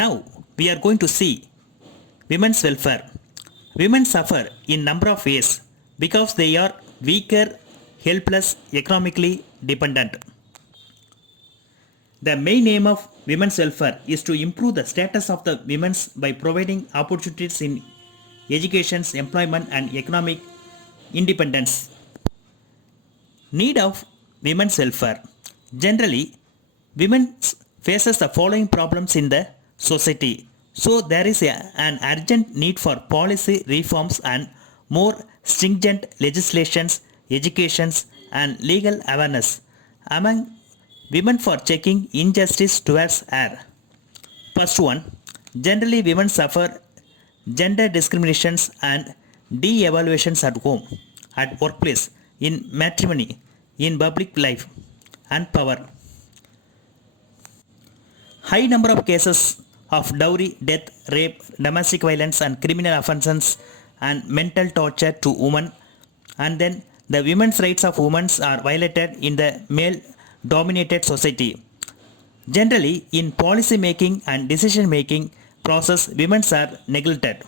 Now we are going to see women's welfare. Women suffer in number of ways because they are weaker, helpless, economically dependent. The main aim of women's welfare is to improve the status of the women by providing opportunities in education, employment and economic independence. Need of women's welfare. Generally, women faces the following problems in the society. So there is an urgent need for policy reforms and more stringent legislations, educations and legal awareness among women for checking injustice towards her. First one, generally women suffer gender discriminations and de-evaluations at home, at workplace, in matrimony, in public life and power. High number of cases of dowry, death, rape, domestic violence and criminal offences and mental torture to women, and then the women's rights of women are violated in the male dominated society. Generally, in policy making and decision making process, women are neglected.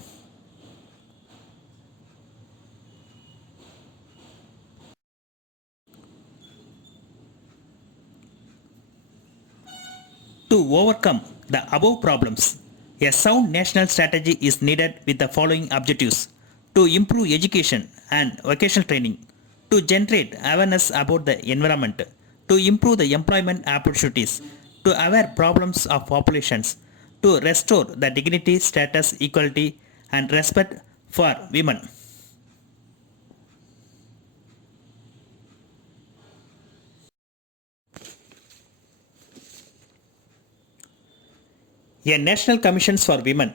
To overcome the above problems, a sound national strategy is needed with the following objectives: to improve education and vocational training, to generate awareness about the environment, to improve the employment opportunities, to aware problems of populations, to restore the dignity, status, equality, and respect for women. A National Commission for Women.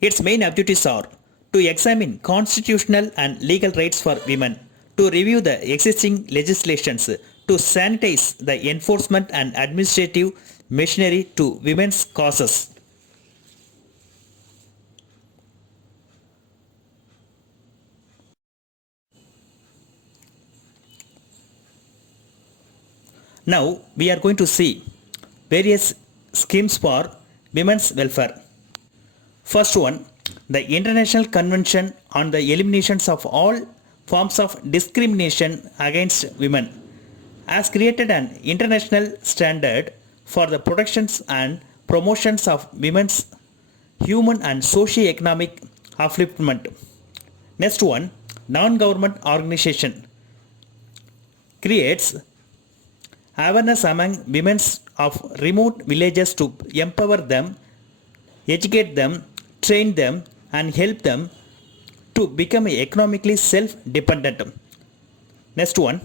Its main objectives are to examine constitutional and legal rights for women, to review the existing legislations, to sanitize the enforcement and administrative machinery to women's causes. Now we are going to see various schemes for women's welfare. First one, the International Convention on the Eliminations of All Forms of Discrimination Against Women has created an international standard for the protections and promotions of women's human and socio-economic upliftment. Next one, non-government organization creates awareness among women of remote villages to empower them, educate them, train them, and help them to become economically self-dependent. Next one,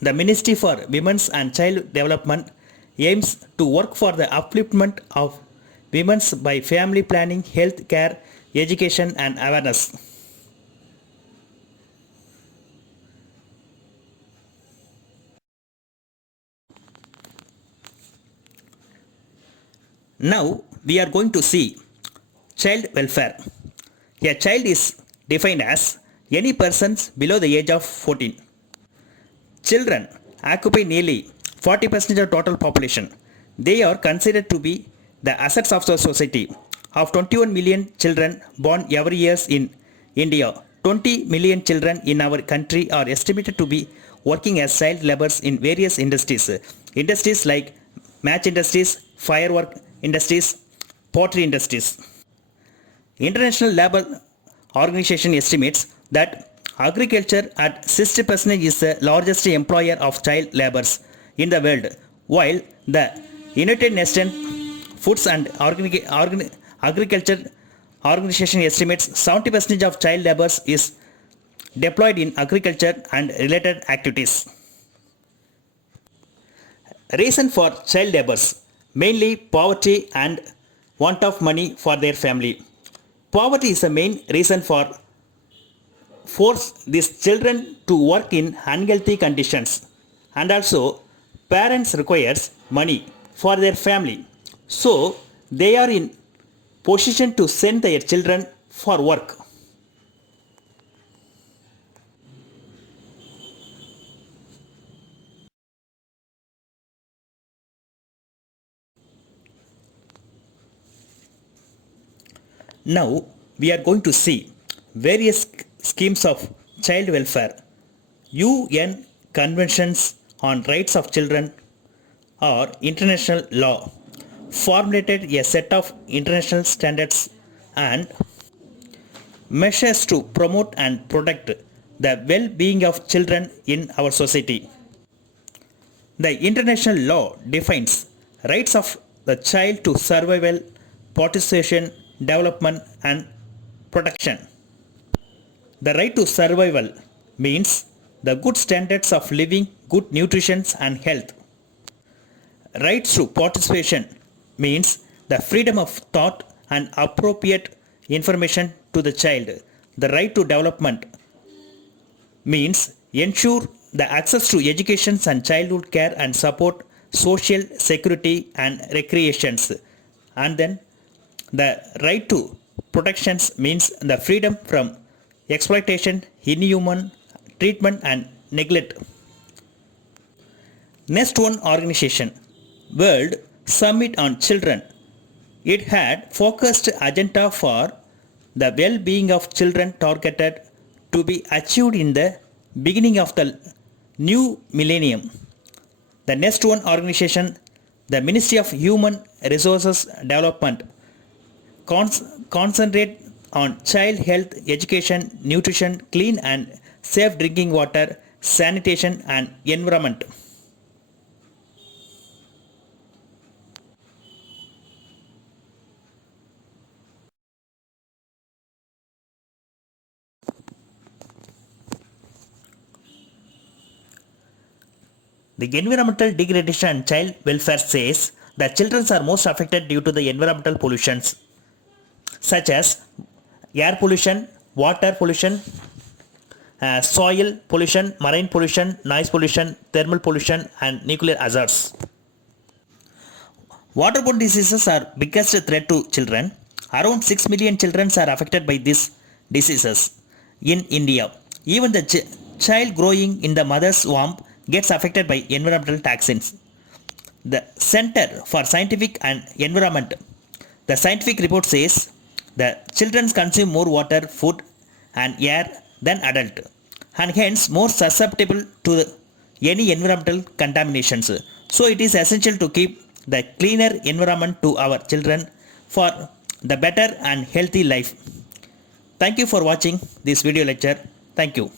the Ministry for Women's and Child Development aims to work for the upliftment of women by family planning, health care, education, and awareness. Now we are going to see child welfare. A child is defined as any persons below the age of 14. Children occupy nearly 40% of total population. They are considered to be the assets of the society. Of 21 million children born every year in India, 20 million children in our country are estimated to be working as child laborers in various industries. Industries like match industries, firework industries, pottery industries. International Labour Organization estimates that agriculture at 60% is the largest employer of child laborers in the world, while the United Nations Foods and Agriculture Organization estimates 70% of child laborers is deployed in agriculture and related activities. Reason for child laborers: mainly poverty and want of money for their family. Poverty is the main reason for force these children to work in unhealthy conditions, and also parents requires money for their family, so they are in position to send their children for work. Now we are going to see various schemes of child welfare, UN conventions on rights of children or international law formulated a set of international standards and measures to promote and protect the well-being of children in our society. The international law defines rights of the child to survival, participation, development and protection. The right to survival means the good standards of living, good nutrition and health. Rights to participation means the freedom of thought and appropriate information to the child. The right to development means ensure the access to education and childhood care and support social security and recreations. And then the right to protections means the freedom from exploitation, inhuman treatment and neglect. Next one organization, World Summit on Children. It had focused agenda for the well-being of children targeted to be achieved in the beginning of the new millennium. The next one organization, the Ministry of Human Resources Development, concentrate on child health, education, nutrition, clean and safe drinking water, sanitation and environment. The environmental degradation and child welfare says that children are most affected due to the environmental pollutions such as air pollution, water pollution, soil pollution, marine pollution, noise pollution, thermal pollution and nuclear hazards. Waterborne diseases are biggest threat to children. Around 6 million children are affected by these diseases in India. Even the child growing in the mother's womb gets affected by environmental toxins. The Center for Scientific and Environment, the scientific report says the children consume more water, food and air than adult and hence more susceptible to any environmental contaminations. So it is essential to keep the cleaner environment to our children for the better and healthy life. Thank you for watching this video lecture. Thank you.